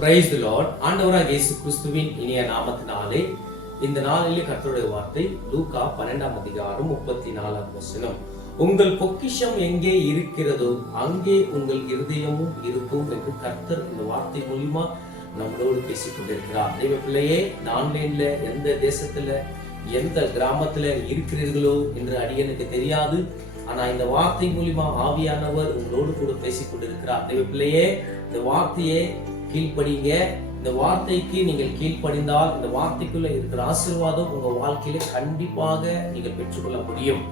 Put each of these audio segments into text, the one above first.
Praise the Lord. ஆண்டவராகிய இயேசு கிறிஸ்துவின் இனிய நாமத்தினாலே இந்த நாளிலே கர்த்தருடைய வார்த்தை லூக்கா 12:34. உங்கள் பொக்கிஷம் எங்கே இருக்கிறதோ அங்கே உங்கள் இருதயமும் இருக்கும் என்று கர்த்தர் இந்த வார்த்தை மூலமா நம்மளோடு பேசிக் கொண்டிருக்கிறார். தெய்வ பிள்ளையே, ஆன்லைன்ல எந்த தேசத்துல எந்த கிராமத்துல இருக்கிறீர்களோ என்று அடியனுக்கு தெரியாது. ஆனா இந்த வார்த்தை மூலமா ஆவியானவர் உங்களோடு கூட பேசிக் கொண்டிருக்கிறார். தெய்வ பிள்ளையே, இந்த வார்த்தையை கீழ்ப்படிங்க. இந்த வார்த்தைக்கு நீங்கள் கீழ்ப்படிந்தால் இந்த வார்த்தைக்குள்ள இருக்கிற ஆசீர்வாதம் உங்க வாழ்க்கையில கண்டிப்பாக நீங்கள் பெற்றுக்கொள்ள முடியும்.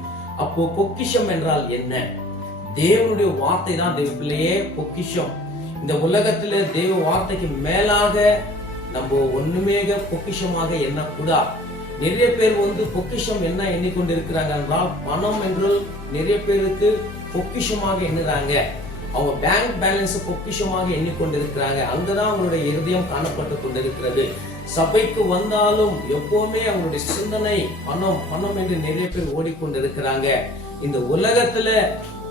அப்போ பொக்கிஷம் என்றால் என்ன? தேவனுடைய வார்த்தை தான் தேவ பிள்ளையே பொக்கிஷம். இந்த உலகத்துல தேவ வார்த்தைக்கு மேலாக நம்ம ஒண்ணுமே பொக்கிஷமாக எண்ணக்கூடாது. நிறைய பேர் பொக்கிஷம் என்ன எண்ணிக்கொண்டிருக்கிறாங்க என்றால், பணம் என்று நிறைய பேருக்கு பொக்கிஷமாக எண்ணுறாங்க. அவங்க பேங்க் பேலன்ஸ் பொக்கிஷமாக எண்ணிக்கொண்டிருக்கிறாங்க. அங்கதான் அவங்களுடைய இருதயம் காணப்பட்டு கொண்டிருக்கிறது. சபைக்கு வந்தாலும் எப்பவுமே அவங்களுடைய சிந்தனை பணம் பணம் என்று நிறைய பேர் ஓடிக்கொண்டிருக்கிறாங்க. இந்த உலகத்துல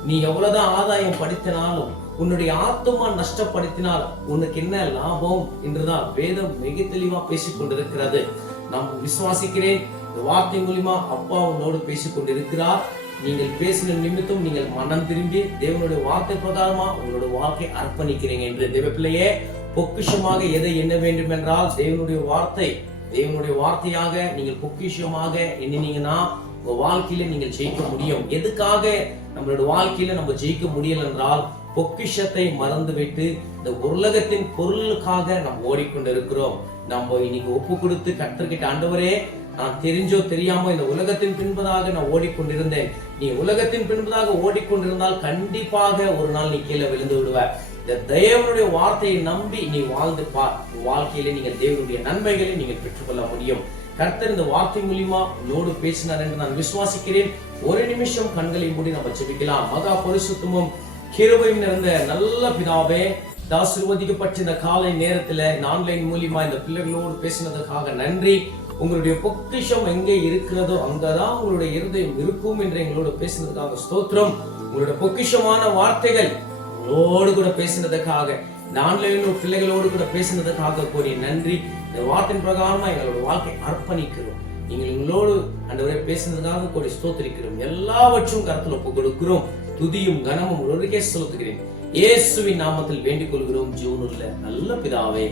நீ எவ்வளவுதான் ஆதாயம் படுத்தினாலும் உன்னுடைய ஆத்மா நஷ்டப்படுத்தினால் உனக்கு என்ன லாபம் என்றுதான் வேதம் மிக தெளிவா பேசிக் கொண்டிருக்கிறது. நான் விசுவாசிக்கிறேன், இந்த வார்த்தை மூலமா அப்பா உன்னோடு பேசிக் கொண்டிருக்கிறார். நீங்கள் பேசின நிமித்தம் நீங்கள் மனம் திரும்பி தேவனுடைய வார்த்தை பிரகாரமா உங்களுடைய வாழ்க்கை அர்ப்பணிக்கிறீங்க என்று. தேவ பிள்ளையே, பொக்கிஷமாக எதை எண்ண வேண்டும் என்றால் தேவனுடைய வார்த்தை. தேவனுடைய வார்த்தையாக நீங்கள் பொக்கிஷமாக எண்ணினீங்கன்னா உங்க வாழ்க்கையில நீங்கள் ஜெயிக்க முடியும். எதுக்காக நம்மளுடைய வாழ்க்கையில நம்ம ஜெயிக்க முடியல என்றால், பொக்கிஷத்தை மறந்து விட்டு இந்த உலகத்தின் பொருளுக்காக நம்ம ஓடிக்கொண்டிருக்கிறோம். நம்ம இன்னைக்கு ஒப்பு கொடுத்து கர்த்தர்கிட்ட, ஆண்டவரே, நான் தெரிஞ்சோ தெரியாமோ இந்த உலகத்தின் பின்பதாக நான் ஓடிக்கொண்டிருந்தேன். நீ உலகத்தின் பின்பதாக ஓடிக்கொண்டிருந்தால் கண்டிப்பாக ஒரு நாள் நீ கீழே விழுந்து விடுவ. இந்த தேவனுடைய வார்த்தையை நம்பி நீ வாழ்ந்து பார். வாழ்க்கையில நீங்கள் தேவனுடைய நன்மைகளை நீங்கள் பெற்றுக்கொள்ள முடியும். கர்த்தர் இந்த வார்த்தை மூலியமா உன்னோடு பேசினார் என்று நான் விசுவாசிக்கிறேன். ஒரு நிமிஷம் கண்களை மூடி நம்ம ஜெபிக்கலாம். மகா பரிசுத்தமும் கிருபையும் நிறைந்த நல்ல பிதாவே, ஆசீர்வதிக்கப்பட்ட இந்த காலை நேரத்துல ஆன்லைன் மூலியமா இந்த பிள்ளைகளோடு பேசினதுக்காக நன்றி. உங்களுடைய பொக்கிஷம் எங்கே இருக்கிறதோ அங்கதான் உங்களுடைய இருதயம் இருக்கும் என்று எங்களோட பேசினதுக்காக ஸ்தோத்திரம். உங்களுடைய பொக்கிஷமான வார்த்தைகள் உங்களோடு கூட பேசினதுக்காக, ஆன்லைன் பிள்ளைகளோடு கூட பேசினதுக்காக கூறி நன்றி. இந்த வார்த்தையின் பிரகாரமா எங்களோட வாழ்க்கை அர்ப்பணிக்கிறோம். நீங்கள் எங்களோடு ஆண்டவரே பேசினதுக்காக கூறி ஸ்தோத்திரிக்கிறோம். எல்லாவற்றும் கருத்துல ஒப்பு கொடுக்கிறோம். துதியும் கனமும் ஒருவருக்கே செலுத்துகிறேன். இயேசுவின் நாமத்தில் வேண்டிக் கொள்கிறோம் ஜீவனுள்ள நல்ல பிதாவே.